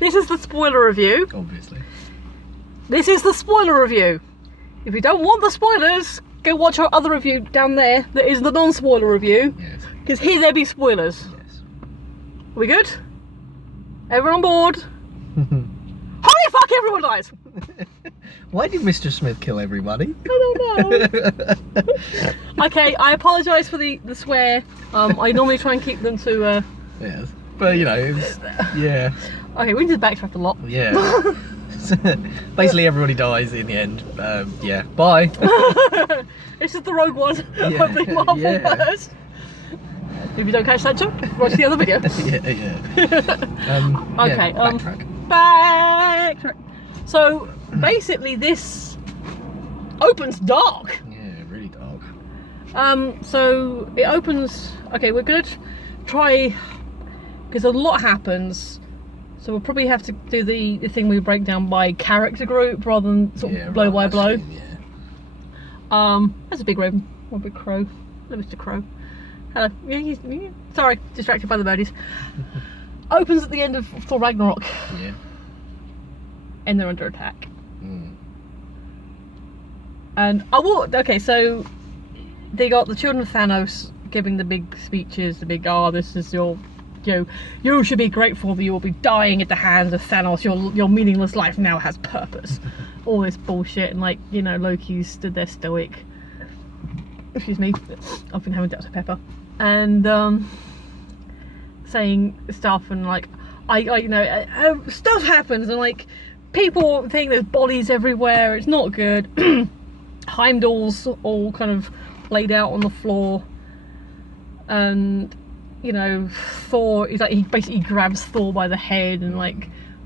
This is the spoiler review. Obviously. This is the spoiler review. If you don't want the spoilers, go watch our other review down there that is the non-spoiler review. Yes. Because here there be spoilers. Yes. Are we good? Everyone on board? Holy fuck, everyone dies! Why did Mr. Smith kill everybody? I don't know. Okay, I apologise for the swear. I normally try and keep them to... Yes. But, you know, it was, yeah. Okay, we need to backtrack a lot. Yeah. Basically, everybody dies in the end. Yeah. Bye. It's just the Rogue One Yeah, of the Marvel verse. If you don't catch that joke, watch the other video. Yeah. Okay. Backtrack. Backtrack. So basically, this opens dark. Yeah, really dark. So it opens. Okay, we're gonna try because a lot happens. So we'll probably have to do the thing we break down by character group rather than sort of blow by blow. Yeah. That's a big raven, or a big crow. Hello, Mr. Crow. Hello. Sorry, distracted by the birdies. Opens at the end of Thor Ragnarok. Yeah. And they're under attack. Mm. And I will. Okay, so they got the children of Thanos giving the big speeches. The big, this is your. You should be grateful that you will be dying at the hands of Thanos. Your meaningless life now has purpose. All this bullshit, and Loki stood there stoic. Excuse me, I've been having Dr. Pepper, and saying stuff and stuff happens and people think there's bodies everywhere. It's not good. Heimdall's all kind of laid out on the floor, and Thor is he basically grabs Thor by the head and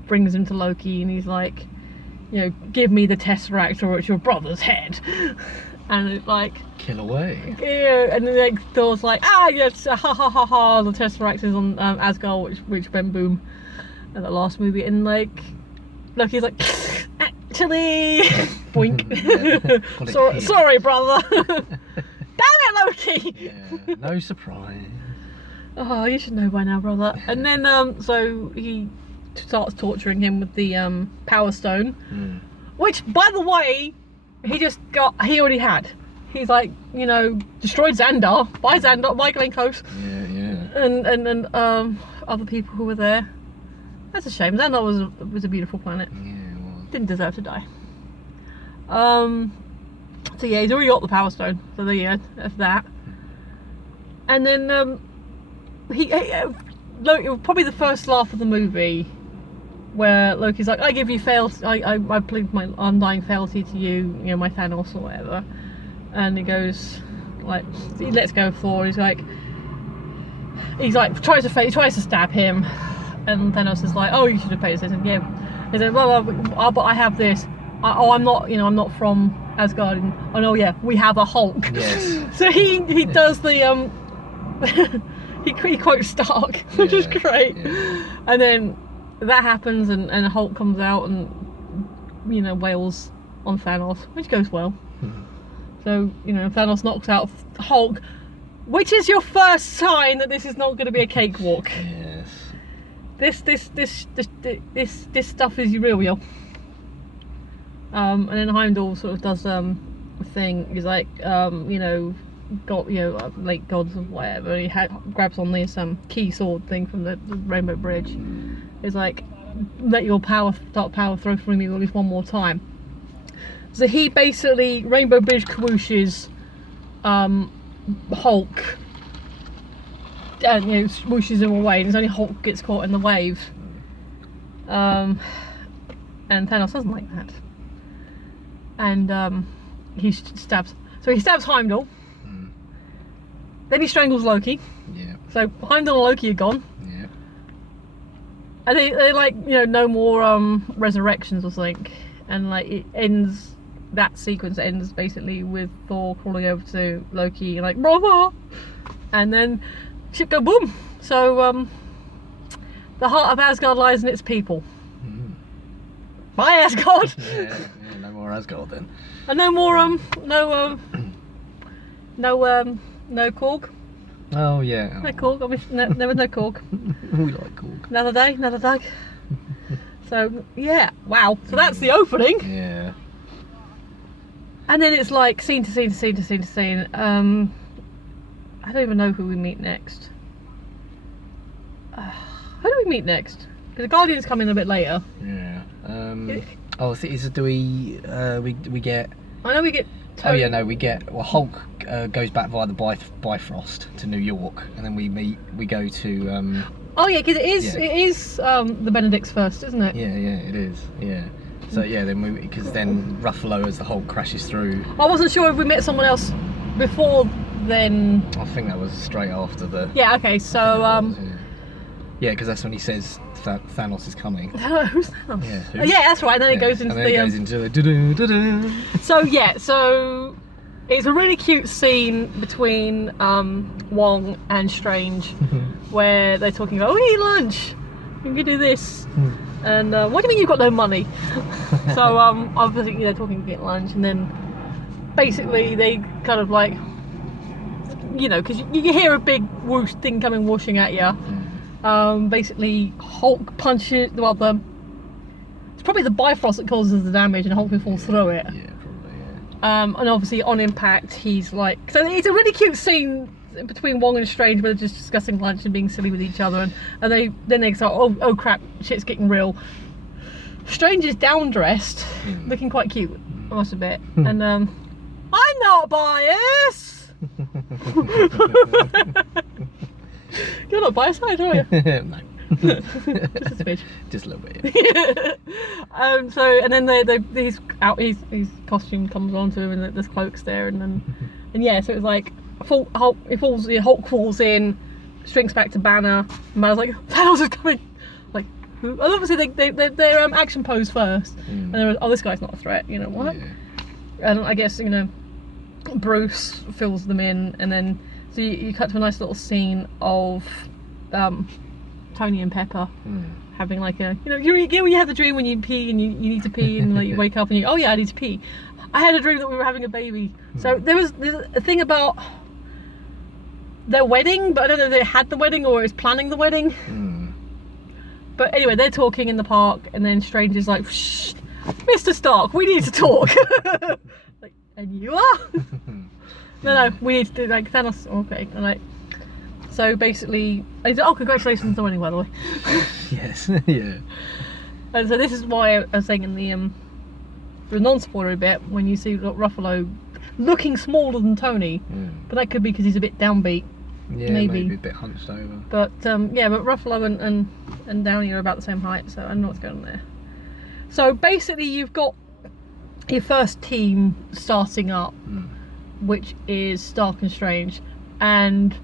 brings him to Loki, and he's like, give me the Tesseract or it's your brother's head. And it's kill away. Yeah, and then Thor's like, yes, ha ha ha ha, the Tesseract is on Asgard, which went boom at the last movie, and Loki's like, actually, boink. Sorry, brother. Damn it, Loki. Yeah, no surprise. Oh, you should know by now, brother. And then, so he starts torturing him with the Power Stone, which, by the way, he already had. He's destroyed Xandar by Glenn Close. Yeah. And other people who were there. That's a shame. Xandar was a beautiful planet. Yeah, it was. Didn't deserve to die. So yeah, he's already got the Power Stone. So there you go. That's that. And then probably the first laugh of the movie, where Loki's like, I give you I plead my undying fealty to you, my Thanos or whatever. And he goes, he lets go of Thor. He tries to stab him, and Thanos is like, oh, you should have paid attention. Yeah. He said, well, but I have this. I'm not from Asgard. And, oh no, yeah, we have a Hulk. Yes. So he does the he quotes Stark, which is great. Yeah. And then that happens, and Hulk comes out and wails on Thanos, which goes well. So Thanos knocks out Hulk, which is your first sign that this is not going to be a cakewalk. Yes. This stuff is real. And then Heimdall sort of does a thing. He's like, late gods or whatever. He grabs on this key sword thing from the Rainbow Bridge. It's like, let your power throw through me at least one more time. So he basically Rainbow Bridge swooshes Hulk, and swooshes him away, and it's only Hulk gets caught in the wave. And Thanos doesn't like that, and he stabs Heimdall. Then he strangles Loki. Yeah. So Heimdall and Loki are gone. Yeah. And they no more resurrections or something, and it ends. That sequence ends basically with Thor crawling over to Loki and brother, and then ship go boom. So the heart of Asgard lies in its people. Bye, Asgard. Yeah, no more Asgard then. And no more no Korg. Oh yeah. No Korg. There was no Korg. We like Korg. Another day, another day. So yeah, wow. So that's the opening. Yeah. And then it's like scene to scene to scene to scene to scene. I don't even know who we meet next. Who do we meet next? Because the Guardians come in a bit later. Yeah. Do we get? I know we get. Oh yeah, no, we get. Well, Hulk goes back via the Bifrost to New York, and then we go to. Oh yeah, because it is the Benedicts first, isn't it? Yeah, it is. Yeah. So yeah, then Ruffalo as the Hulk crashes through. I wasn't sure if we met someone else before then. I think that was straight after the. Yeah. Okay. So Yeah, because that's when he says Thanos is coming. Who's Thanos? Yeah. Oh, yeah, that's right. And then it goes into and then it goes into the do-do-do-do. So yeah, so it's a really cute scene between Wong and Strange, where they're talking about, we need lunch, we can do this, and what do you mean you've got no money? So obviously they're talking about getting lunch, and then basically they kind of like, you know, because you hear a big whoosh thing coming whooshing at you. Basically Hulk punches, well, it's probably the Bifrost that causes the damage and Hulk falls through it. Yeah, probably, yeah. And obviously on impact he's like, so it's a really cute scene between Wong and Strange where they're just discussing lunch and being silly with each other, and they start, oh crap, shit's getting real. Strange is down dressed, looking quite cute, I must admit, and I'm not biased. You're not biased, are you? No. Just a smidge. Just a little bit. Yeah. So and then his costume comes onto him and there's cloaks there, and yeah, so it's like Hulk falls in, shrinks back to Banner, and Banner's like, Thanos is coming. Like, who? And obviously they're action pose first, and they're, oh, this guy's not a threat, you know what? Yeah. And I guess, you know, Bruce fills them in, and then so you cut to a nice little scene of Tony and Pepper having like a, you know, you have a dream when you pee and you need to pee, and like you wake up and you, oh yeah, I need to pee. I had a dream that we were having a baby. So there's a thing about their wedding, but I don't know if they had the wedding or is planning the wedding. But anyway, they're talking in the park, and then Strange is like, shh, Mr. Stark, we need to talk. Like, and you are? No, we need to do, like, Thanos, okay, and like, so basically, oh, congratulations on the wedding, by the way. Yes, yeah. And so this is why I was saying in the non-spoiler bit, when you see Ruffalo looking smaller than Tony, but that could be because he's a bit downbeat. Yeah, maybe a bit hunched over. But yeah, but Ruffalo and Downey are about the same height, so I don't know what's going on there. So basically, you've got your first team starting up, which is Stark and Strange, and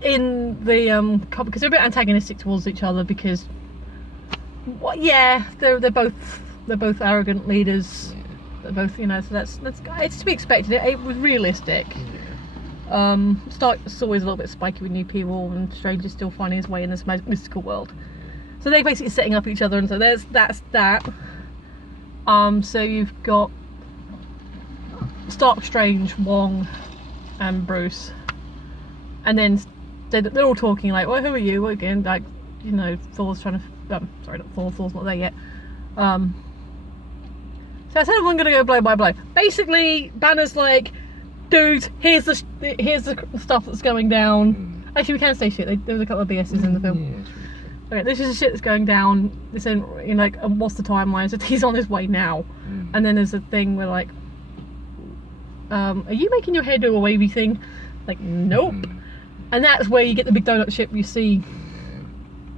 in the because they're a bit antagonistic towards each other because, well, yeah, they're both arrogant leaders. Yeah. They're both, you know, so that's it's to be expected. It was realistic. Yeah. Stark's always a little bit spiky with new people, and Strange is still finding his way in this mystical world. So they're basically setting up each other, and so that's that. So you've got Stark, Strange, Wong, and Bruce, and then they're all talking like, well, who are you? Again, like, you know, Thor's trying to, sorry, not Thor, Thor's not there yet. So I said I'm gonna go blow by blow. Basically, Banner's like, dude, here's the stuff that's going down. Actually, we can say shit. There was a couple of BS's in the film. Yeah, true. Okay, this is the shit that's going down. This in, you know, like, what's the timeline? So he's on his way now. And then there's a thing where like, are you making your hair do a wavy thing? Like, nope. And that's where you get the big donut ship you see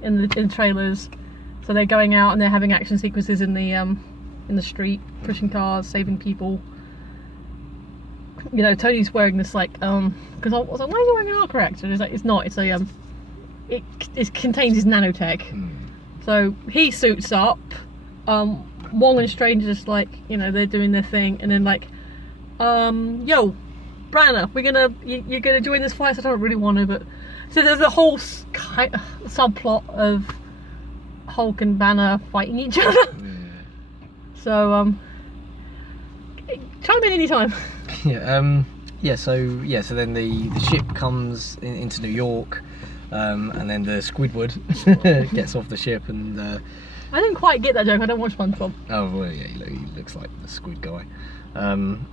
in the trailers. So they're going out and they're having action sequences in the street, pushing cars, saving people. You know, Tony's wearing this like because I was like, why is he wearing an arc reactor? And it's like, it's not. It's a it contains his nanotech. So he suits up. Wong and Strange are just like, you know, they're doing their thing, and then like, yo, Branagh, you're gonna join this fight. So I don't really want to, but so there's a whole subplot of Hulk and Banner fighting each other. So chime in anytime. So then the ship comes into New York, and then the Squidward gets off the ship, and I didn't quite get that joke. I don't watch SpongeBob. Oh well, yeah, he looks like the squid guy, and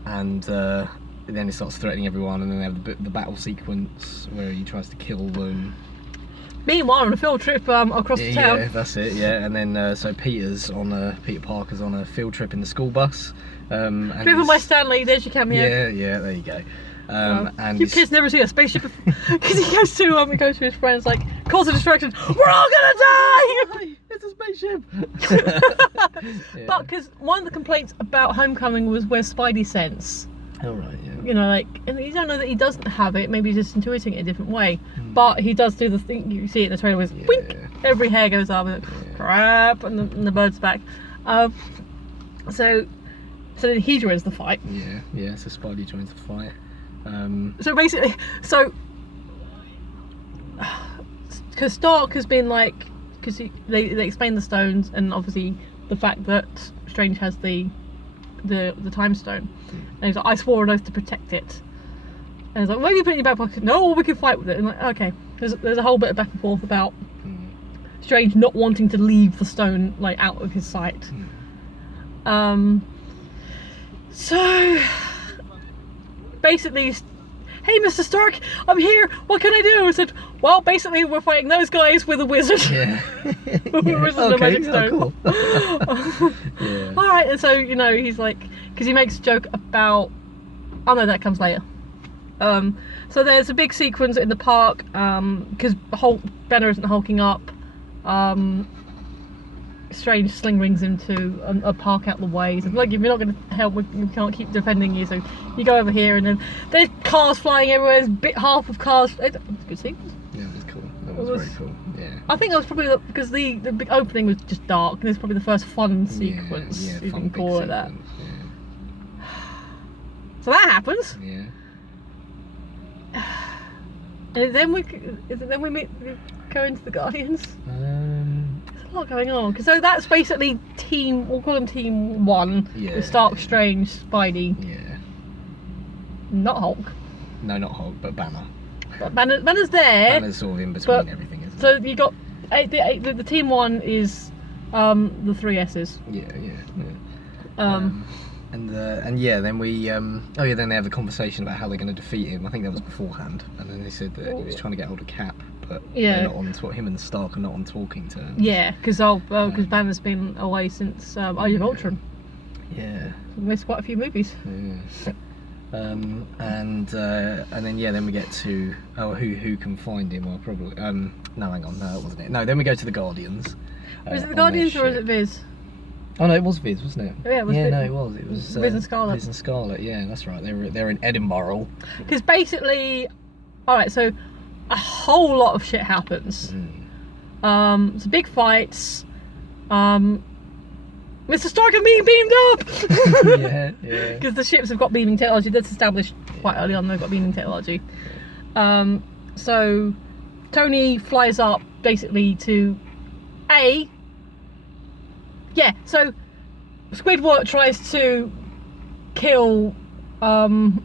then he starts threatening everyone, and then they have the battle sequence where he tries to kill them. Meanwhile, on a field trip across the town. Yeah, that's it. Yeah, and then so Peter Parker's on a field trip in the school bus. And Driven by Stanley. There's your cameo. Yeah, there you go. And you kids never see a spaceship because he goes to his friends like, cause a distraction. We're all gonna die. It's a spaceship. Yeah. But because one of the complaints about Homecoming was where's Spidey's sense. Oh right, yeah. You know, like, and you don't know that he doesn't have it. Maybe he's just intuiting it a different way. But he does do the thing. You see it in the trailer. Was wink. Every hair goes up. And crap, and the bird's back. So then he joins the fight. Yeah. So Spidey joins the fight. So basically, because Stark has been like, because they explain the stones, and obviously the fact that Strange has the time stone, and he's like, I swore an oath to protect it, and he's like, where are you putting your back pocket? No, we can fight with it. And like, okay, there's a whole bit of back and forth about Strange not wanting to leave the stone like out of his sight. So basically, hey Mr. Stark, I'm here, what can I do? I said, well, basically we're fighting those guys with a wizard. Yeah. With a magic stone. Cool. Yeah. Alright, and so, you know, he's like, because he makes a joke about, oh no, that comes later. So there's a big sequence in the park, because Banner isn't hulking up. Strange sling rings him to a park out the way. So like, if you're not going to help, we can't keep defending you. So you go over here, and then there's cars flying everywhere. There's half of cars. It's a good sequence. Yeah, it was cool. That was very cool. Yeah. I think that was probably because the big opening was just dark, and it's probably the first fun sequence. Yeah, you fun can call it that. Yeah. So that happens. Yeah. And then we go into the Guardians. There's a lot going on. So that's basically we'll call them Team 1. Yeah. With Stark, Strange, Spidey. Yeah. Not Hulk. No, not Hulk, but Banner. But Banner's there. Banner's sort of in between everything, isn't So you got the Team 1 is the 3 S's. Yeah. And Yeah. then we then they have the conversation about how they're going to defeat him. I think that was beforehand, and then they said that he was trying to get hold of Cap, but they're not on him and Stark are not on talking terms. Yeah, because Banner's been away since Age of Ultron. Yeah. Missed quite a few movies. Yeah. And then we get to who can find him? Well, probably no, hang on, no, that wasn't it. No, then we go to the Guardians. Was it the Guardians or was it Viz? Oh no, it was Viz, wasn't it? Yeah, it was Viz. No, it was. It was Viz and Scarlet. Viz and Scarlet, yeah, that's right. They're in Edinburgh. Because basically, alright, so a whole lot of shit happens. So big fights. Mr. Stark and me beamed up! Yeah. Because the ships have got beaming technology. That's established quite early on, they've got beaming technology. So Tony flies up basically to so Squidward tries to kill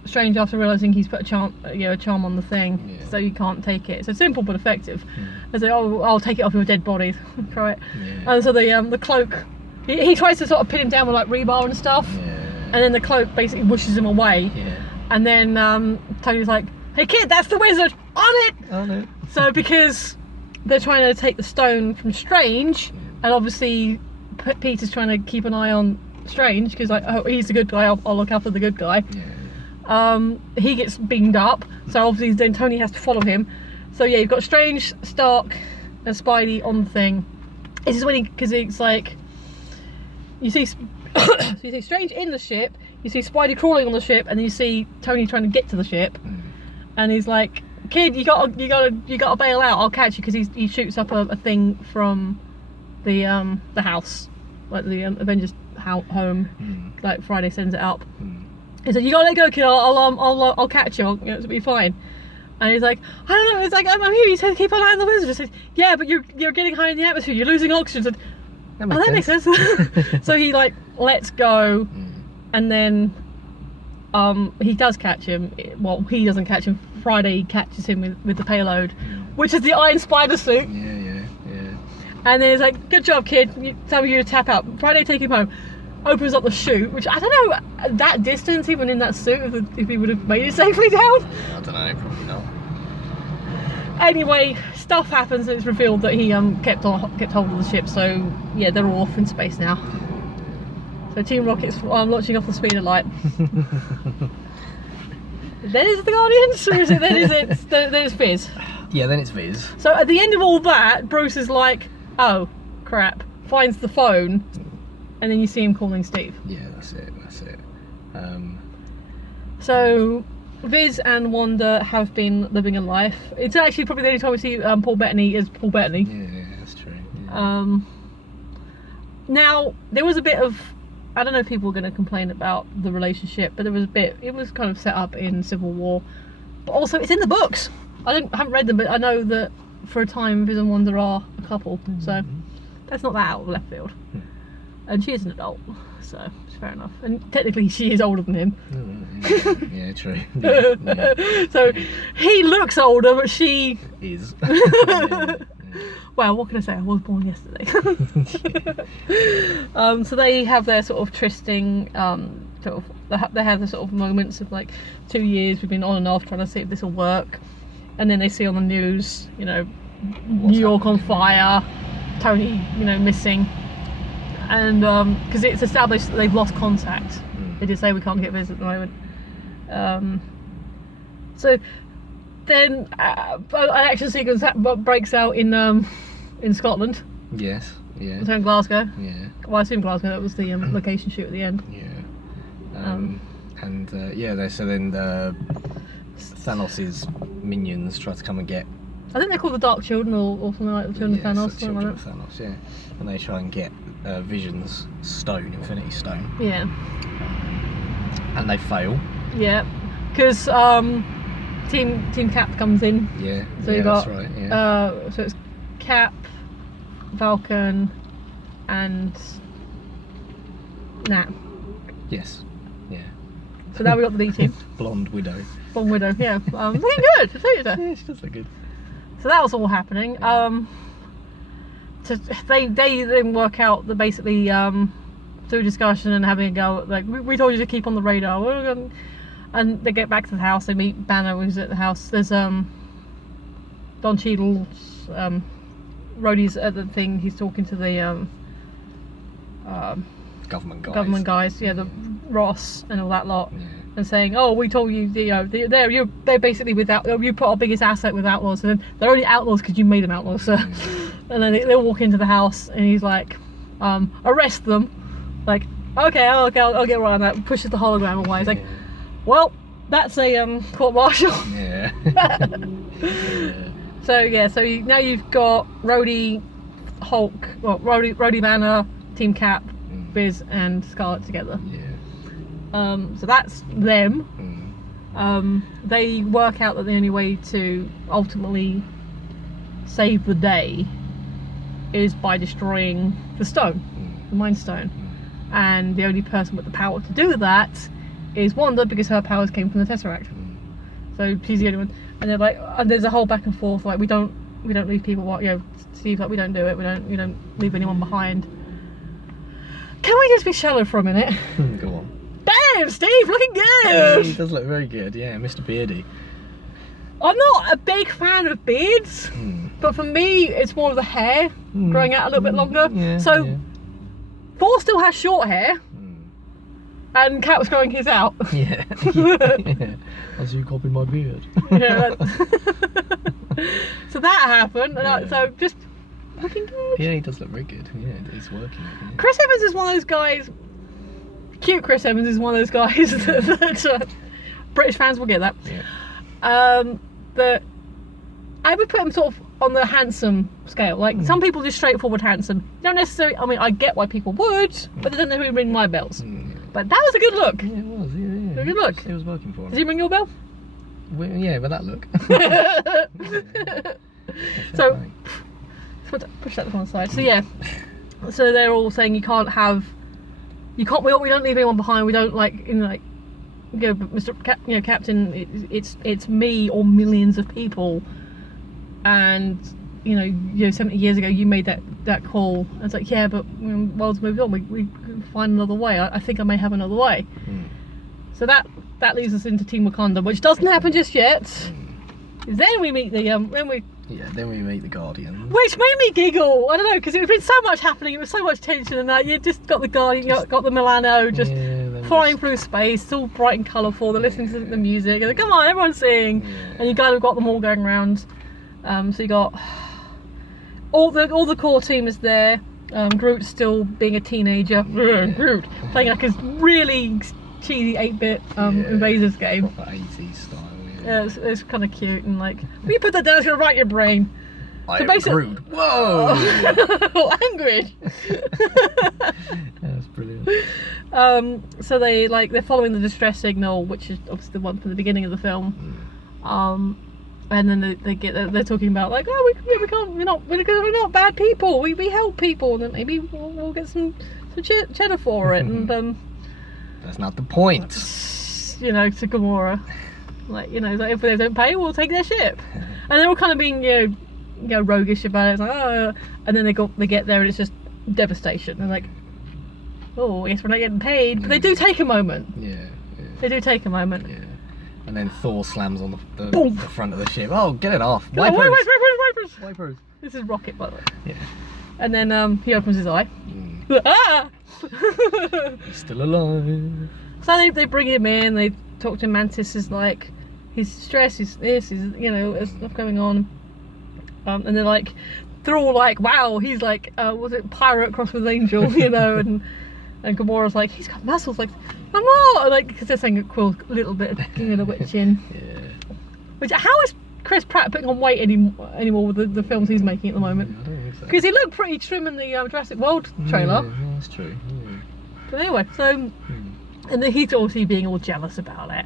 Strange after realising he's put a charm on the thing, so you can't take it. So simple but effective. They say, I'll take it off your dead body. Try it. Yeah. And so the cloak, he tries to sort of pin him down with like rebar and stuff, and then the cloak basically whooshes him away. Yeah. And then Tony's like, hey kid, that's the wizard! On it! So because they're trying to take the stone from Strange, and obviously Peter's trying to keep an eye on Strange because like, oh, he's a good guy, I'll look after the good guy. He gets beamed up, so obviously then Tony has to follow him. So yeah, you've got Strange, Stark and Spidey on the thing. This is when because it's like you see Strange in the ship, you see Spidey crawling on the ship, and then you see Tony trying to get to the ship, and he's like, kid, you gotta bail out, I'll catch you, because he shoots up a thing from the house, like the Avengers home. Like Friday sends it up. He said, "You gotta let go, kid. I'll catch you. It'll be fine." And he's like, "I don't know." It's like, "I'm here." He said, "Keep an eye on the wizard." I said, "Yeah, but you're getting high in the atmosphere. You're losing oxygen." I said, that makes sense. So he like lets go, and then he does catch him. Well, he doesn't catch him. Friday catches him with the payload, which is the Iron Spider suit. Yeah. And then it's like, good job, kid. Time for you to tap out. Friday, take him home. Opens up the chute, which I don't know, at that distance, even in that suit, if he would have made it safely down. I don't know, probably not. Anyway, stuff happens and it's revealed that he kept hold of the ship, so yeah, they're all off in space now. So Team Rocket's launching off the speeder light. Then is it the Guardians, or is it then it's Viz? Yeah, then it's Viz. So at the end of all that, Bruce is like, oh crap, finds the phone, and then you see him calling Steve. Yeah, that's it. So Viz and Wanda have been living a life. It's actually probably the only time we see Paul Bettany as Paul Bettany. Yeah, that's true. Yeah. Now there was a bit of, I don't know if people are going to complain about the relationship, but there was a bit, it was kind of set up in Civil War, but also it's in the books. I haven't read them, but I know that for a time Viz and Wanda are a couple, so that's not that out of left field. And she is an adult, so it's fair enough. And technically she is older than him. Yeah, true. Yeah. So he looks older, but she Is. Well, what can I say? I was born yesterday. So they have their sort of trysting, they have the sort of moments of like 2 years we've been on and off trying to see if this will work, and then they see on the news, you know, New York on fire, Tony, you know, missing, and because it's established that they've lost contact. They just say we can't get Viz at the moment. So then an action sequence breaks out in Scotland. Yes. Yeah. So in Glasgow. Yeah. Well, I assume Glasgow. That was the location shoot at the end. Yeah. So then Thanos' minions try to come and get. I think they're called the Dark Children or something like the Children of Thanos. The Children of Thanos, yeah. And they try and get Vision's stone, Infinity Stone. Yeah. And they fail. Yeah. Because Team Cap comes in. Yeah. So you got. That's right. Yeah. So it's Cap, Falcon, and Nat. Yes. Yeah. So now we got the B team. Blonde Widow. Blonde Widow. Yeah. Looking good. I tell you that. Yeah, she does look good. So that was all happening. So they then work out that basically through discussion and having a go, like we told you to keep on the radar, and they get back to the house. They meet Banner, who's at the house. There's Don Cheadle's Rhodey's at the thing. He's talking to the government guys. Yeah, the Ross and all that lot. Yeah. And saying, oh, we told you, they're basically without, you put our biggest asset with outlaws, and they're only outlaws because you made them outlaws. So, and then they walk into the house, and he's like, arrest them. Like, okay, I'll get right on that. Pushes the hologram away. He's like, well, that's a court martial. Yeah. So now you've got Rhodey, Hulk, well, Rhodey Banner, Team Cap, Viz, and Scarlet together. Yeah. So that's them. They work out that the only way to ultimately save the day is by destroying the stone, the Mind Stone. And the only person with the power to do that is Wanda, because her powers came from the Tesseract. So she's the only one. And they're like, and there's a whole back and forth, like we don't leave people, Steve's like, we don't do it, we don't leave anyone behind. Can we just be shallow for a minute? Go on. Damn, Steve, looking good! Yeah, he does look very good, yeah, Mr. Beardy. I'm not a big fan of beards, but for me, it's more of the hair growing out a little bit longer. Yeah, so, yeah. Thor still has short hair, and Cat was growing his out. Yeah. Yeah. As you copied my beard. Yeah, so that happened, and so just looking good. Yeah, he does look very good. Yeah, he's working. Yeah. Chris Evans is one of those guys. Cute Chris Evans is one of those guys that British fans will get that. Yeah. That I would put him sort of on the handsome scale. Like some people just straightforward handsome. Don't necessarily. I mean, I get why people would, but they don't necessarily ring my bells. But that was a good look. Yeah, it was. Yeah. A good look. It was working for him. Does he ring your bell? Well, yeah, with that look. So push that to one side. So yeah. So they're all saying we don't leave anyone behind. We don't Captain. It's me or millions of people, and you know, 70 years ago you made that call. And it's like, yeah, but world's moved on. We can find another way. I think I may have another way. So that leads us into Team Wakanda, which doesn't happen just yet. Then we meet the then we meet the Guardians. which made me giggle. I don't know, because it had been so much happening. It was so much tension, and that you just got the Guardian, got the Milano just flying through space. It's all bright and colourful. They're listening to the music. And they're, come on, everyone's sing. And you kind of got them all going around. So you got all the core team is there. Groot still being a teenager. Groot playing like a really cheesy 8-bit Invaders game. Proper 80s style. Yeah, it's kind of cute, and like, when you put that down, it's gonna rot your brain. I So am basically- Groot. Whoa! Language. That's brilliant. So they're following the distress signal, which is obviously the one from the beginning of the film. And then they're talking about like, oh, we can't, we're not bad people. We help people, and then maybe we'll get some cheddar for it. And That's not the point. you know, to Gamora, like, you know, like, if they don't pay, we'll take their ship. And they're all kind of being, you know, roguish about it. It's like, oh, and then they get there and it's just devastation. They're like, oh, I guess we're not getting paid. But they do take a moment. Yeah. They do take a moment. Yeah. And then Thor slams on the Boom. front of the ship. Oh, get it off. Come on, Wipers. wipers. Wipers. This is Rocket, by the way. Yeah. And then he opens his eye. Ah! He's still alive. So they bring him in. They talk to him. Mantis is like, he's stressed. He's this. He's, you know, there's stuff going on. And they're all like, wow, he's like, was it pirate crossed with angel, you know? And Gamora's like, he's got muscles. Like, I'm not. Like, because they're saying a little bit of, you know, the witching. Yeah. Which, how is Chris Pratt putting on weight anymore with the films he's making at the moment? I don't think so. Because he looked pretty trim in the Jurassic World trailer. Yeah, that's true. Yeah. But anyway, so, and then he's obviously being all jealous about it.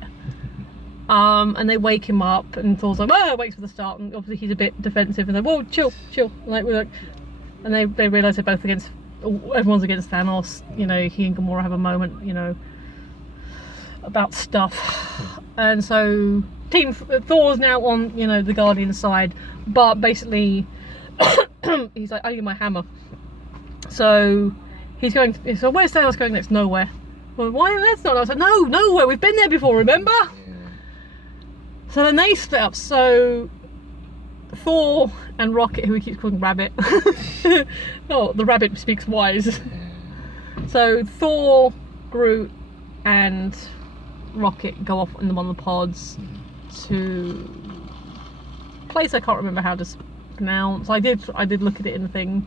And they wake him up, and Thor's like, oh, waits for the start, and obviously he's a bit defensive, and they're, whoa, chill. Like, we're like, and they realise they're both everyone's against Thanos. You know, he and Gamora have a moment, you know, about stuff. And so Thor's now on, you know, the Guardian side, but basically he's like, I need my hammer. So he's going, so where's Thanos going next? Nowhere. Well, why? That's not. I was like, no, nowhere. We've been there before, remember? Yeah. So then they split up. So Thor and Rocket, who he keeps calling Rabbit. Oh, the rabbit speaks wise. Yeah. So Thor, Groot, and Rocket go off in one of the pods to a place I can't remember how to pronounce. I did look at it in the thing,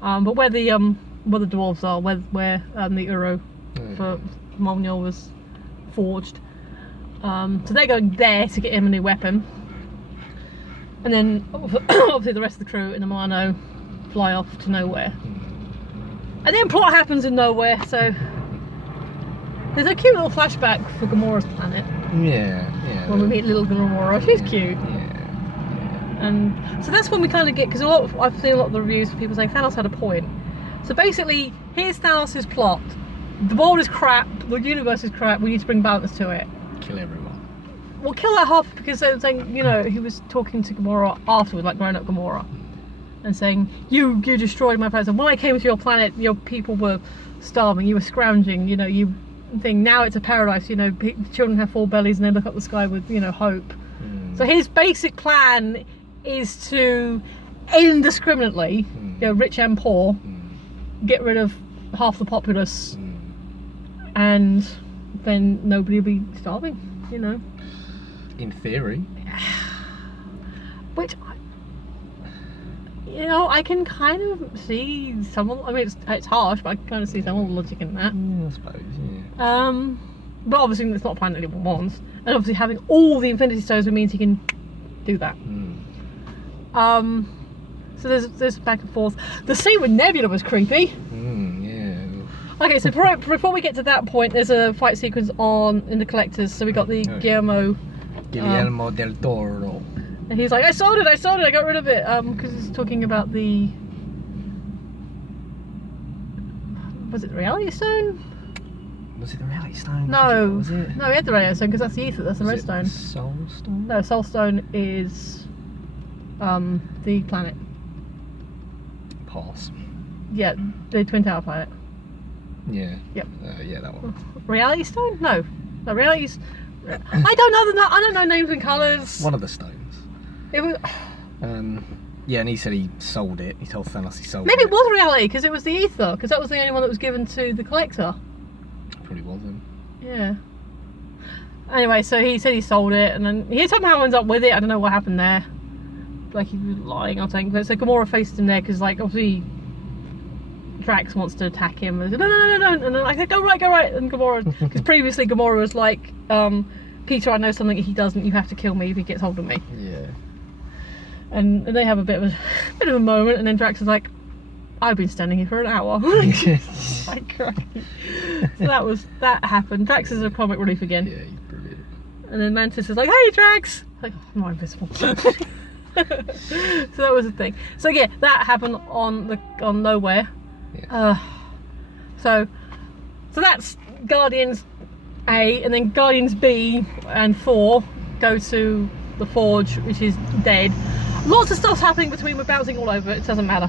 but where the dwarves are, where the Uro for Mjolnir was forged. So they're going there to get him a new weapon, and then obviously the rest of the crew in the Milano fly off to nowhere. And then plot happens in nowhere. So there's a cute little flashback for Gamora's planet Yeah. when we meet little Gamora. She's cute. Yeah. And so that's when we kind of get, because I've seen a lot of the reviews of people saying Thanos had a point. So basically, here's Thanos' plot. The world is crap, the universe is crap, we need to bring balance to it. Kill everyone. Well, kill that half, because they were saying, you know, he was talking to Gamora afterwards, like grown up Gamora, and saying, you destroyed my planet. And when I came to your planet, your people were starving, you were scrounging, you know, you think now it's a paradise, you know, children have 4 bellies and they look up the sky with, you know, hope. So his basic plan is to indiscriminately, you know, rich and poor, get rid of half the populace, and then nobody will be starving, you know. In theory. Which, you know, I can kind of see some of, I mean, it's harsh, but I can kind of see some of the logic in that. Yeah, I suppose, yeah. But obviously it's not a planet anyone wants. And obviously having all the Infinity Stones means he can do that. So there's back and forth. The scene with Nebula was creepy. Yeah. Okay, so before we get to that point, there's a fight sequence in the Collectors. So we got the Guillermo del Toro. and he's like, I sold it, I got rid of it. Because he's talking about the, was it the Reality Stone? Was it the Reality Stone? No, Was it? no, he had the Reality Stone because that's the ether, that's the Was Red it Stone. Soul Stone? No, Soul Stone is the planet. pass. Yeah, the Twin Tower planet. Yeah. Yep. Yeah, that one. Reality Stone? No. No, Reality's... I don't know names and colours. One of the stones. It was... Yeah, and he said he sold it. He told Thanos he sold Maybe it. it was Reality, because it was the Ether, because that was the only one that was given to the Collector. Probably wasn't. Yeah. Anyway, so he said he sold it, and then he somehow ends up with it. I don't know what happened there. Like he was lying or something. But so Gamora faced him there because, like, obviously Drax wants to attack him. And no, and then like, go right. And Gamora, because previously Gamora was like, Peter, I know something he doesn't. You have to kill me if he gets hold of me. Yeah. And they have a bit of a moment, and then Drax is like, I've been standing here for an hour. Like, crying. So that happened. Drax is a comic relief again. Yeah, he's brilliant. And then Mantis is like, hey Drax! Like, oh, I'm not invisible. So that was the thing. So yeah, that happened on Nowhere. Yeah. So that's Guardians A, and then Guardians B and 4 go to the Forge, which is dead. Lots of stuff's happening between, we're bouncing all over, it doesn't matter.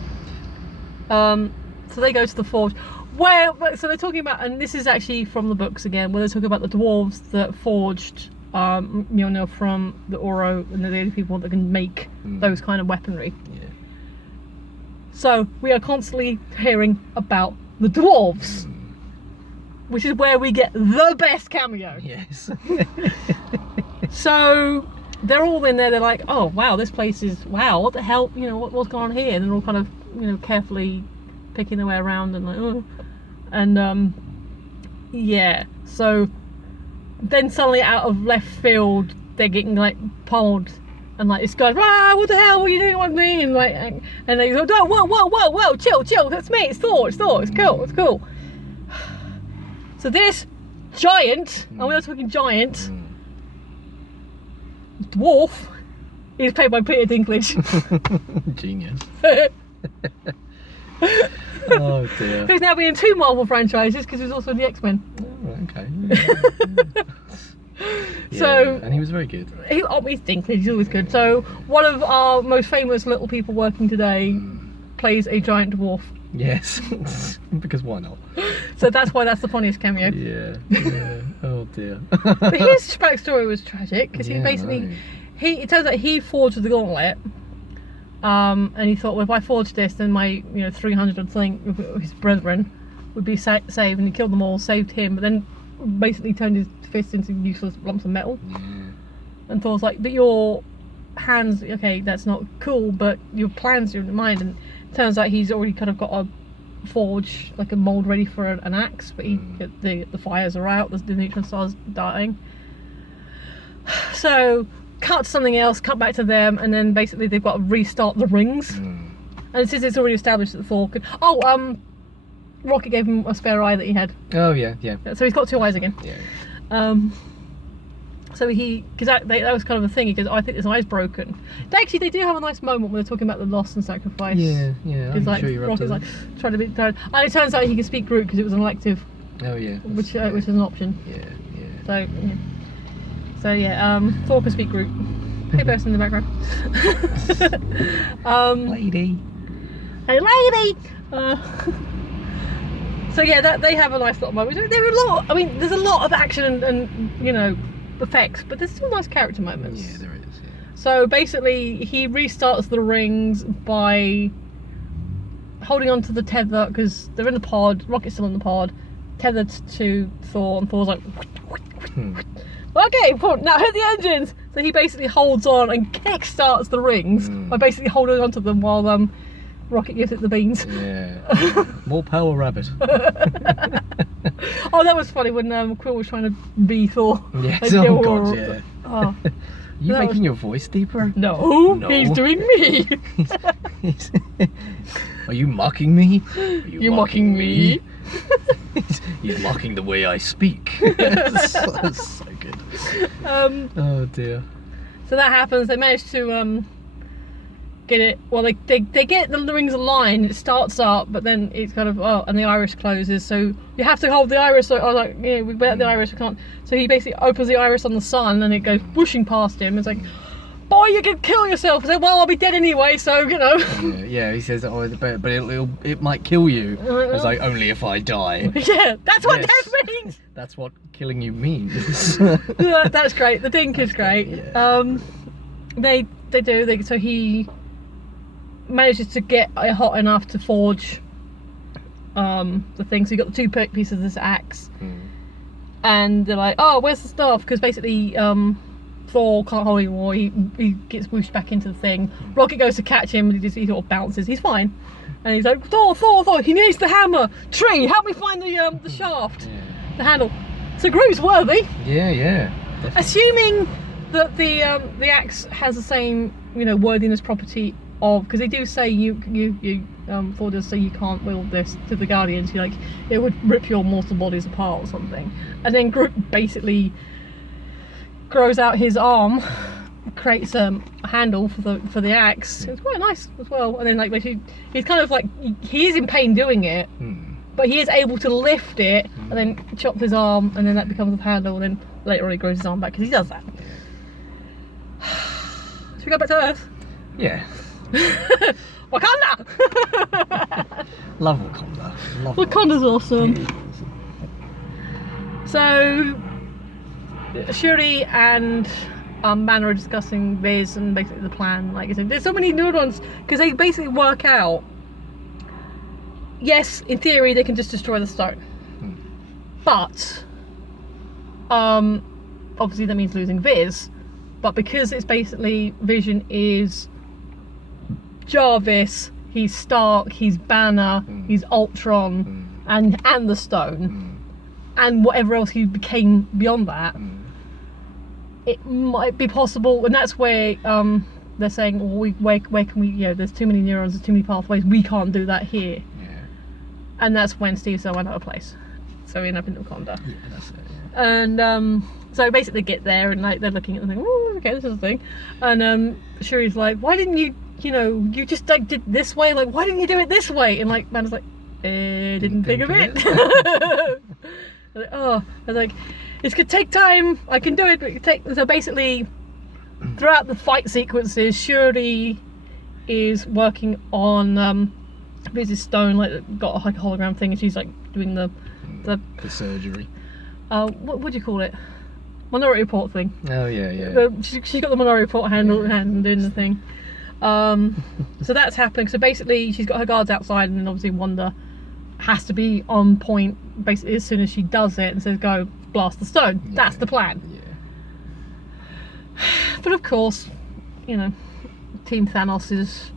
So they go to the Forge. So they're talking about, and this is actually from the books again, where they're talking about the dwarves that forged Mjolnir from the Oro, and they're the only people that can make those kind of weaponry. Yeah. So we are constantly hearing about the dwarves, which is where we get the best cameo. Yes. So they're all in there, they're like, oh wow, this place is, wow, what the hell, what's going on here? And they're all kind of, carefully picking their way around and like, oh. And yeah, so then suddenly out of left field, they're getting like pulled, and like this guy's, what the hell, what are you doing with me? And like, and they go, no, whoa, chill, that's me, it's Thor, it's cool. So this giant, and we're not talking giant, dwarf, is played by Peter Dinklage. Genius. Oh dear. Who's now been in 2 Marvel franchises because he's also in the X-Men. Oh, okay. Yeah, So and he was very good. He's Dinklage, he's always good. So one of our most famous little people working today plays a giant dwarf. Yes. Because why not? So that's why that's the funniest cameo. Yeah. Oh dear. But his backstory was tragic because Yeah, he basically, no. it turns out he forged the gauntlet. And he thought, well, if I forged this, then my 300 thing of his brethren would be saved, and he killed them all, saved him, but then basically turned his fist into useless lumps of metal. Yeah. And Thor's like, but your hands, okay, that's not cool, but your plans are in mind. And it turns out he's already kind of got a forge, like a mold ready for an axe, but the fires are out, the neutron star's dying. So cut to something else, cut back to them, and then basically they've got to restart the rings. And it says it's already established that Thor could. Rocket gave him a spare eye that he had. Oh yeah. So he's got 2 eyes again. Yeah. So because that was kind of a thing. He goes, I think his eye's broken. They do have a nice moment when they're talking about the loss and sacrifice. Yeah. I'm Because sure you're up to Rocket's like that. trying to be. And it turns out he can speak Groot because it was an elective, Oh yeah. which is an option. Yeah. So Thor can speak Groot. Hey, person in the background. Lady. Hey, lady. So yeah, they have a nice little moment. There's a lot of action and effects, but there's still nice character moments. Yeah, there is. Yeah. So basically, he restarts the rings by holding on to the tether because they're in the pod. Rocket's still in the pod, tethered to Thor, and Thor's like, okay, cool, now hit the engines. So he basically holds on and kick-starts the rings by basically holding onto them while Rocket gives it the beans. Yeah. More power, rabbit. Oh, that was funny when Quill was trying to be Thor. Yes. Like, Oh god. Yeah. Oh, You that making your voice deeper? no, No. he's doing me. Are you mocking me? Are You mocking me? He's mocking the way I speak. That's so good. Oh dear. So that happens. They manage to get it. Well, they get the rings aligned. It starts up, but then it's kind of and the iris closes. So you have to hold the iris. So I was like, without the iris, we can't. So he basically opens the iris on the sun, and it goes whooshing past him. It's like, boy, you can kill yourself. I said, well, I'll be dead anyway, so, you know. Yeah, he says, oh, but it might kill you. I was like, only if I die. Yeah, that's what Yes. death means. That's what killing you means. Yeah, that's great. The Dink is great. Yeah. So he manages to get it hot enough to forge the thing. So you got the two pieces of this axe, and they're like, oh, where's the staff? Because basically Thor can't hold anymore. He gets whooshed back into the thing. Rocket goes to catch him, and he sort of bounces. He's fine, and he's like, Thor, he needs the hammer. Tree, help me find the shaft, the handle. So Groot's worthy. Yeah. Definitely. Assuming that the axe has the same, worthiness property of, because they do say Thor does say you can't wield this to the Guardians. You it would rip your mortal bodies apart or something. And then Groot basically grows out his arm, creates a handle for the axe. It's quite nice as well. And then basically he's kind of he is in pain doing it. But he is able to lift it and then chop his arm, and then that becomes a handle, and then later on he grows his arm back because he does that. Should we go back to Earth? Yeah. Wakanda! Love Wakanda. Wakanda's awesome. So, Shuri and Banner are discussing this and basically the plan. Like I said, there's so many neurons because they basically work out. Yes, in theory, they can just destroy the stone. But, obviously that means losing Viz. But because it's basically, Vision is Jarvis, he's Stark, he's Banner, he's Ultron, and the stone, and whatever else he became beyond that, it might be possible, and that's where, they're saying, well, where can we, there's too many neurons, there's too many pathways, we can't do that here. And that's when Steve Searle went out of place. So we end up in Wakanda. Yeah, that's it. Yeah. And so basically they get there and they're looking at the thing, oh, okay, this is the thing. And Shuri's like, why didn't you just did this way? Like, why didn't you do it this way? And Banner's like, didn't think of it. I was like, it's gonna take time, I can do it, but it can take. So basically, throughout the fight sequences, Shuri is working on Viz's stone, got a hologram thing, and she's doing the surgery. What would you call it? Minority Report thing. Oh yeah. She's got the Minority Report hand doing the thing. So that's happening. So basically, she's got her guards outside, and then obviously Wanda has to be on point basically as soon as she does it and says, "Go blast the stone." Yeah. That's the plan. Yeah. But of course, Team Thanos is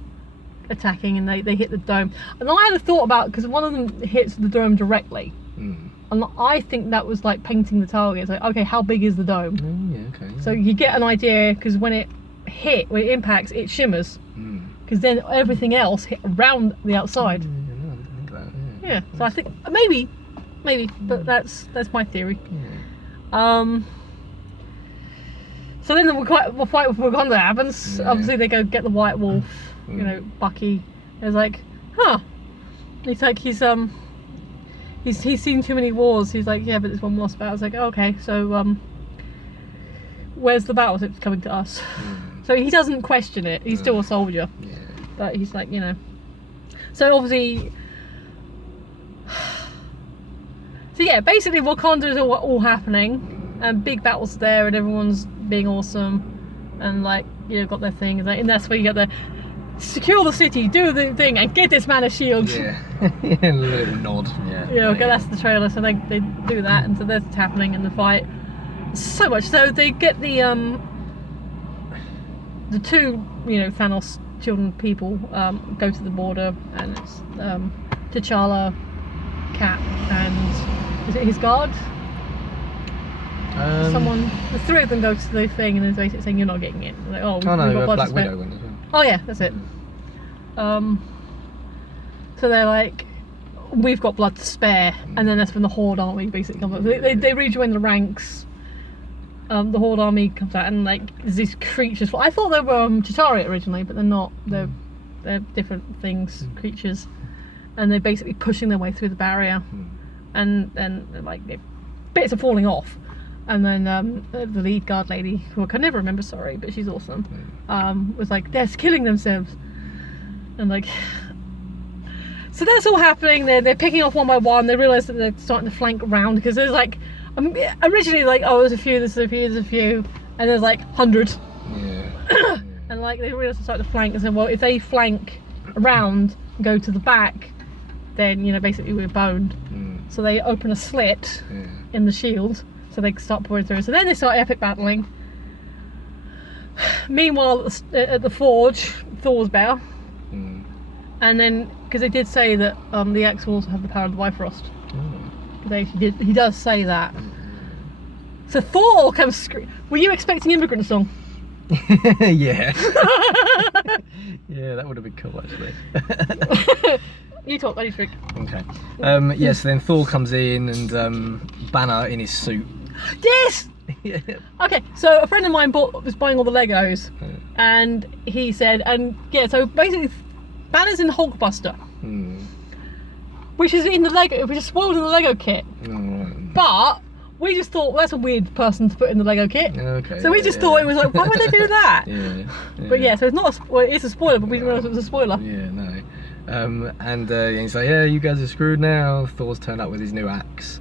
attacking, and they hit the dome. And I had a thought about, because one of them hits the dome directly, and I think that was painting the target. It's okay, how big is the dome? Okay. So you get an idea, because when it impacts, it shimmers, because then everything else hit around the outside. Yeah, so I think maybe, but that's my theory. So then the fight with Wakanda happens. Obviously they go get the White Wolf. Bucky is like, he's like, he's seen too many wars. He's like, yeah, but this one lost battle. I was like, oh, okay, so where's the battle? It's coming to us. So he doesn't question it. He's still a soldier, but he's like, so obviously, so yeah, basically Wakanda's all happening, and big battles there, and everyone's being awesome, and got their thing, and that's where you get the secure the city, do the thing, and get this man a shield. Yeah, a little nod. Okay, that's the trailer. So they do that, and so that's happening in the fight. So much so they get the two Thanos children people go to the border, and it's T'Challa, Cap, and is it his guard? Someone, the three of them go to the thing, and they're basically saying, "You're not getting it." Like, we've got blood Black to Widow went as well. Oh yeah, that's it. So they're like, we've got blood to spare, and then that's when the Horde army basically comes up. They rejoin the ranks. The Horde army comes out, and these creatures. I thought they were Chitauri originally, but they're not. They're different things, creatures, and they're basically pushing their way through the barrier, and bits are falling off, And then the lead guard lady, who I can never remember, sorry, but she's awesome, was like, they're killing themselves. And like, so that's all happening. They're picking off one by one. They realise that they're starting to flank around, because there's like, originally like, oh, there's a few, and there's like hundreds. Yeah. And like, they realise they're starting to flank, and said, well, if they flank around and go to the back, then, you know, basically we're boned. So they open a slit in the shield, so they can start pouring through. So then they start epic battling. Meanwhile, at the forge, Thor's bear. And then, because they did say that the axe will also have the power of the Bifrost. He does say that. So Thor comes were you expecting Immigrant Song? Yeah. Yeah, that would have been cool, actually. You talk, I speak. Okay. Yeah, so then Thor comes in, and Banner in his suit. Yes! Yeah. Okay, so a friend of mine was buying all the Legos, and he said, and yeah, so basically Banner's in Hulkbuster, which is in the Lego, which is spoiled in the Lego kit. But we just thought, well, that's a weird person to put in the Lego kit. Okay. So we just thought it was like, why would they do that? Yeah. But yeah, so it's not well, it is a spoiler, but we didn't realise it was a spoiler. Yeah, no. And he's like, yeah, you guys are screwed now. Thor's turned up with his new axe.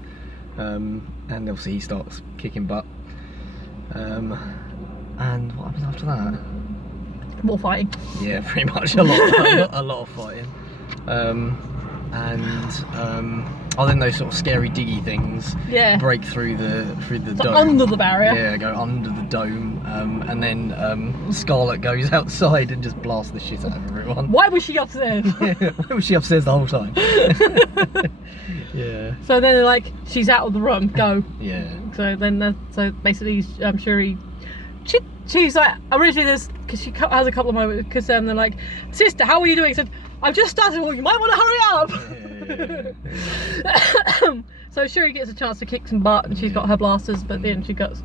And obviously he starts kicking butt. And what happens after that? More fighting. Yeah, pretty much a lot of fighting. Then those sort of scary diggy things break through the dome. Under the barrier. Yeah, go under the dome, and then Scarlet goes outside and just blasts the shit out of everyone. Why was she upstairs? Why was she upstairs the whole time? Yeah. So then they're like, she's out of the room, go. Yeah. So then, so basically, Shuri, she's like, originally there's, because she has a couple of moments, because they're like, sister, how are you doing? I said, I've just started, well, you might want to hurry up. So Shuri gets a chance to kick some butt, and she's got her blasters, but then she just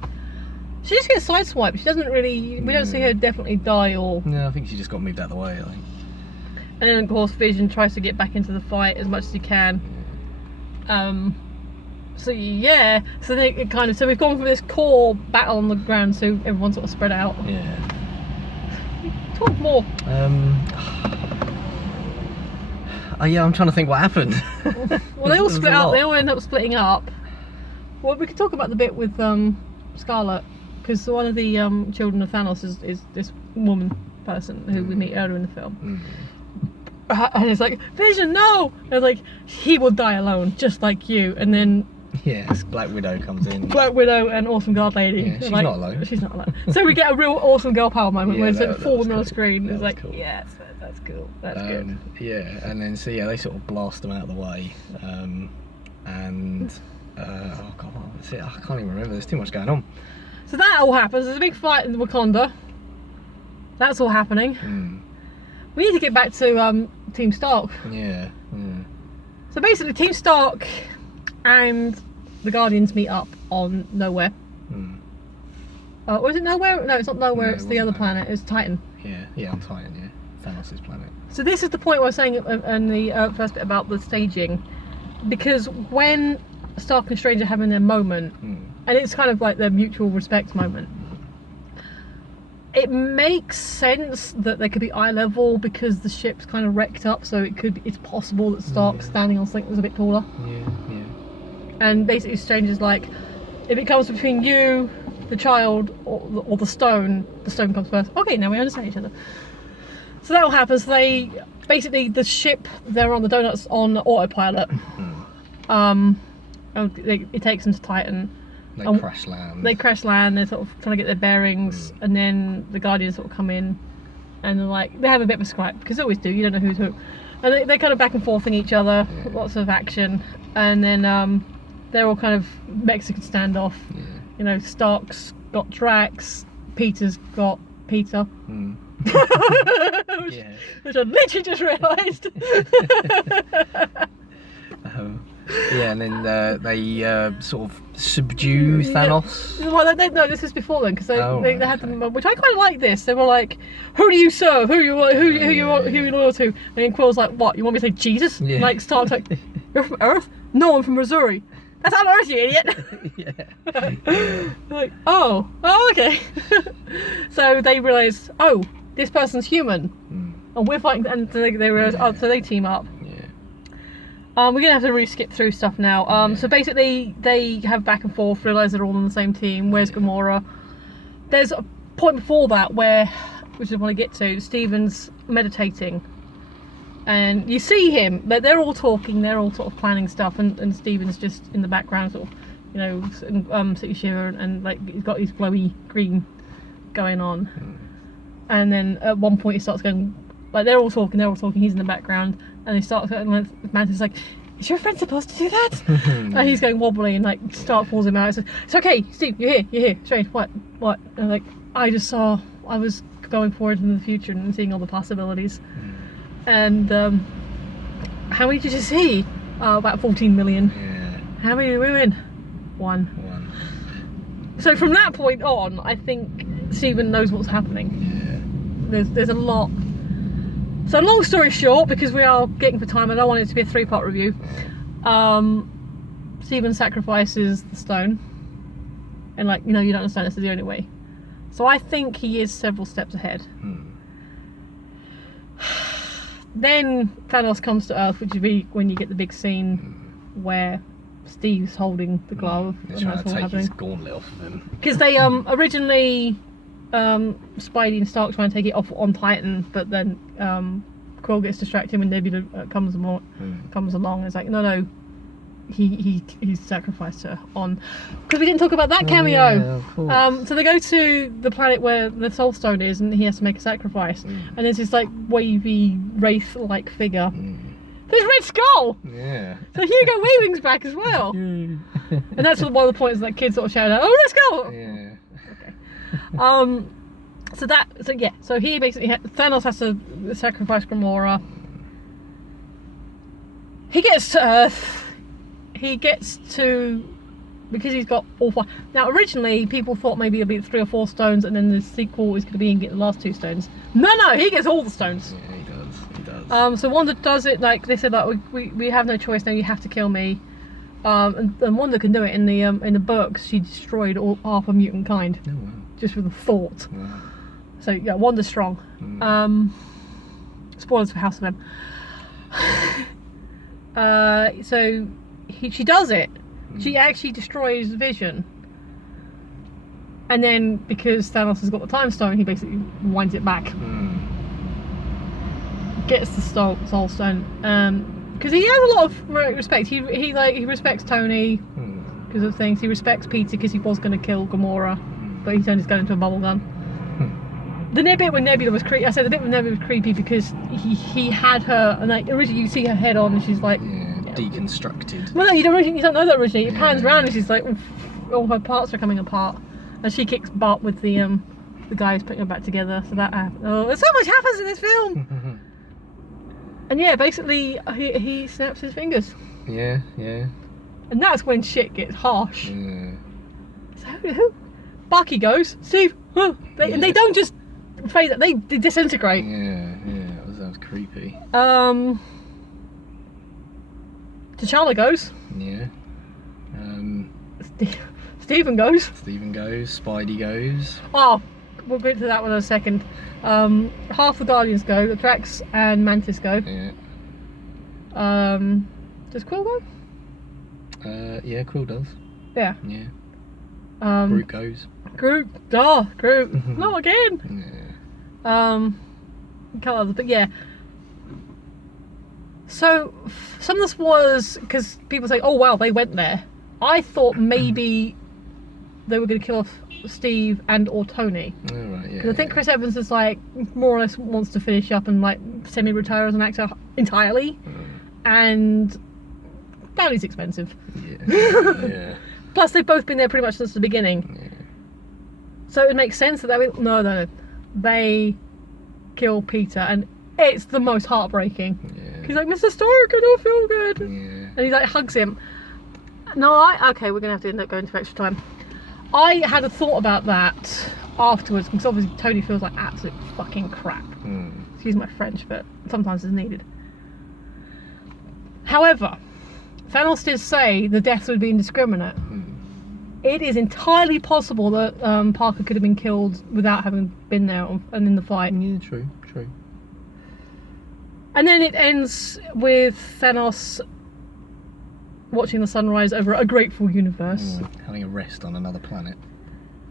gets sideswiped. She doesn't really, we don't see her definitely die or... No, I think she just got moved out of the way, I think. And then of course Vision tries to get back into the fight as much as he can. So yeah, so they kind of, so we've gone from this core battle on the ground, so everyone's sort of spread out. Yeah. Talk more. Yeah, I'm trying to think what happened. Well, they all split up. They all end up splitting up. Well, we could talk about the bit with Scarlet, because one of the children of Thanos is this woman person who we meet earlier in the film. And it's like, Vision, no! And it's like, he will die alone, just like you. And then yeah, Black Widow comes in. Black Widow and Awesome Guard Lady. Yeah, she's like, not alone. She's not alone. So we get a real awesome girl power moment where it's four women on the screen. It's like, cool. yeah, that's cool. That's good. Yeah, and then so yeah, they sort of blast them out of the way. Oh god, that's it. I can't even remember. There's too much going on. So that all happens. There's a big fight in Wakanda. That's all happening. We need to get back to Team Stark. Yeah. So basically, Team Stark and the Guardians meet up on Nowhere. Or is it Nowhere? No, it's not Nowhere. No, It's the other planet. It's Titan. Yeah, on Titan. Yeah, Thanos' planet. So this is the point where I was saying in the first bit about the staging, because when Stark and Strange are having their moment, and it's kind of like their mutual respect moment, it makes sense that they could be eye level because the ship's kind of wrecked up, so it's possible that Stark's standing on something that's a bit taller. Yeah. And basically Strange is like, if it comes between you, the child, or the stone comes first. Okay, now we understand each other. So that all happens. They basically, the ship, they're on the donuts on autopilot. It takes them to Titan. They crash land. They crash land. They're sort of trying to get their bearings, and then the Guardians sort of come in, and they're like, they have a bit of a scrap because they always do. You don't know who's who, and they're kind of back and forthing each other. Lots of action, and then they're all kind of Mexican standoff. You know, Stark's got Drax, Peter's got Peter. Which I literally just realised. Yeah, and then they sort of subdue Thanos. Yeah. Well, no, this is before then, because they had them, which I quite like this. They were like, "Who do you serve? Who you loyal to?" And then Quill's like, "What? You want me to say Jesus?" Yeah. Like Stark's like, "You're from Earth? No, I'm from Missouri." That's on Earth, you idiot. Yeah. Like, oh, okay. So they realise, oh, this person's human, and we're fighting. And so they realise, oh, so they team up. Yeah. We're gonna have to really skip through stuff now. So basically, they have back and forth, realise they're all on the same team. Where's Gamora? There's a point before that where, which I want to get to, Stephen's meditating, and you see him, but they're all talking, they're all sort of planning stuff, and Stephen's just in the background, sort of, you know, City Shiver, and like he's got his glowy green going on, and then at one point he starts going, like they're all talking, he's in the background, and he starts going, like, Mantis is like, is your friend supposed to do that? And he's going wobbly, and like Stark pulls him out and says, it's okay, Steve, you're here. Strange, what? And like, I was going forward into the future and seeing all the possibilities. And how many did you see? About 14 million. Yeah. How many did we win? One. So from that point on, I think Stephen knows what's happening. Yeah. There's a lot. So long story short, because we are getting for time, I don't want it to be a 3-part review. Stephen sacrifices the stone, and like, you know, you don't understand, this is the only way. So I think he is several steps ahead. Then Thanos comes to Earth, which would be when you get the big scene where Steve's holding the glove. They're trying to take his gauntlet off of him. Because they originally Spidey and Stark try and take it off on Titan, but then Quill gets distracted when Nebula comes along. It's like, no, he sacrificed her on, because we didn't talk about that cameo. Yeah, of course. So they go to the planet where the Soul Stone is, and he has to make a sacrifice. And there's this like wavy wraith-like figure. There's Red Skull. Yeah. So Hugo Weaving's back as well. And that's one of the points that kids sort of shout out, "Oh, Red Skull!" Yeah. Okay. So he basically Thanos has to sacrifice Gamora. He gets to Earth. He gets to, because he's got all 5. Now originally people thought maybe it'll be 3 or 4 stones, and then the sequel is going to be and get the last 2 stones. No, he gets all the stones. Yeah, he does. So Wanda does it, like they said, like we have no choice now. You have to kill me. And Wanda can do it in the books. She destroyed half of mutant kind. Oh, wow. Just with a thought. Wow. So yeah, Wanda's strong. Spoilers for House of M. So she does it. She actually destroys Vision. And then, because Thanos has got the Time Stone, he basically winds it back. Gets the Soul Stone. Because he has a lot of respect. He respects Tony because of things. He respects Peter because he was going to kill Gamora, but he turned his gun into a bubble gun. The bit when Nebula was creepy. I said the bit when Nebula was creepy because he had her, and like originally you see her head on, and she's like deconstructed. Well, no, you don't know that originally. It pans around, and she's like, all her parts are coming apart, and she kicks butt with the guy who's putting her back together. So that so much happens in this film. And yeah, basically he snaps his fingers. Yeah. And that's when shit gets harsh. Yeah. So who? Bucky goes, Steve. Huh? And they don't just phase it; they disintegrate. Yeah. That was creepy. T'Challa goes. Yeah. Stephen goes. Stephen goes. Spidey goes. Oh, we'll get to that one in a second. Half the Guardians go. Drax and Mantis go. Yeah. Does Quill go? Yeah, Quill does. Yeah. Yeah. Groot goes. Groot. Not again. Yeah. But yeah. So some of this was because people say, "Oh wow, they went there." I thought maybe they were going to kill off Steve and or Tony. Oh, right, yeah. Because I think Chris Evans is like more or less wants to finish up and like semi-retire as an actor entirely, and Downey's expensive. Yeah. Plus they've both been there pretty much since the beginning. Yeah. So it makes sense that no, they kill Peter, and it's the most heartbreaking. Yeah. He's like, Mr. Stark, I don't feel good. Yeah. And he like hugs him. Okay, we're gonna have to end up going to extra time. I had a thought about that afterwards, because obviously Tony feels like absolute fucking crap. Excuse my French, but sometimes it's needed. However, Thanos did say the deaths would be indiscriminate. It is entirely possible that Parker could have been killed without having been there and in the fight. Yeah, true. And then it ends with Thanos watching the sunrise over a grateful universe. Having a rest on another planet.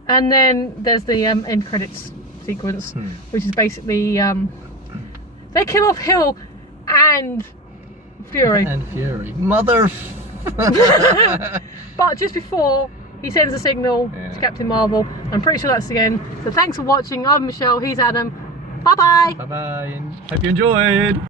And then there's the end credits sequence, which is basically they kill off Hill and Fury. And Fury. Mother. But just before he sends a signal to Captain Marvel, I'm pretty sure that's the end. So thanks for watching. I'm Michelle. He's Adam. Bye bye. Bye bye. And hope you enjoyed.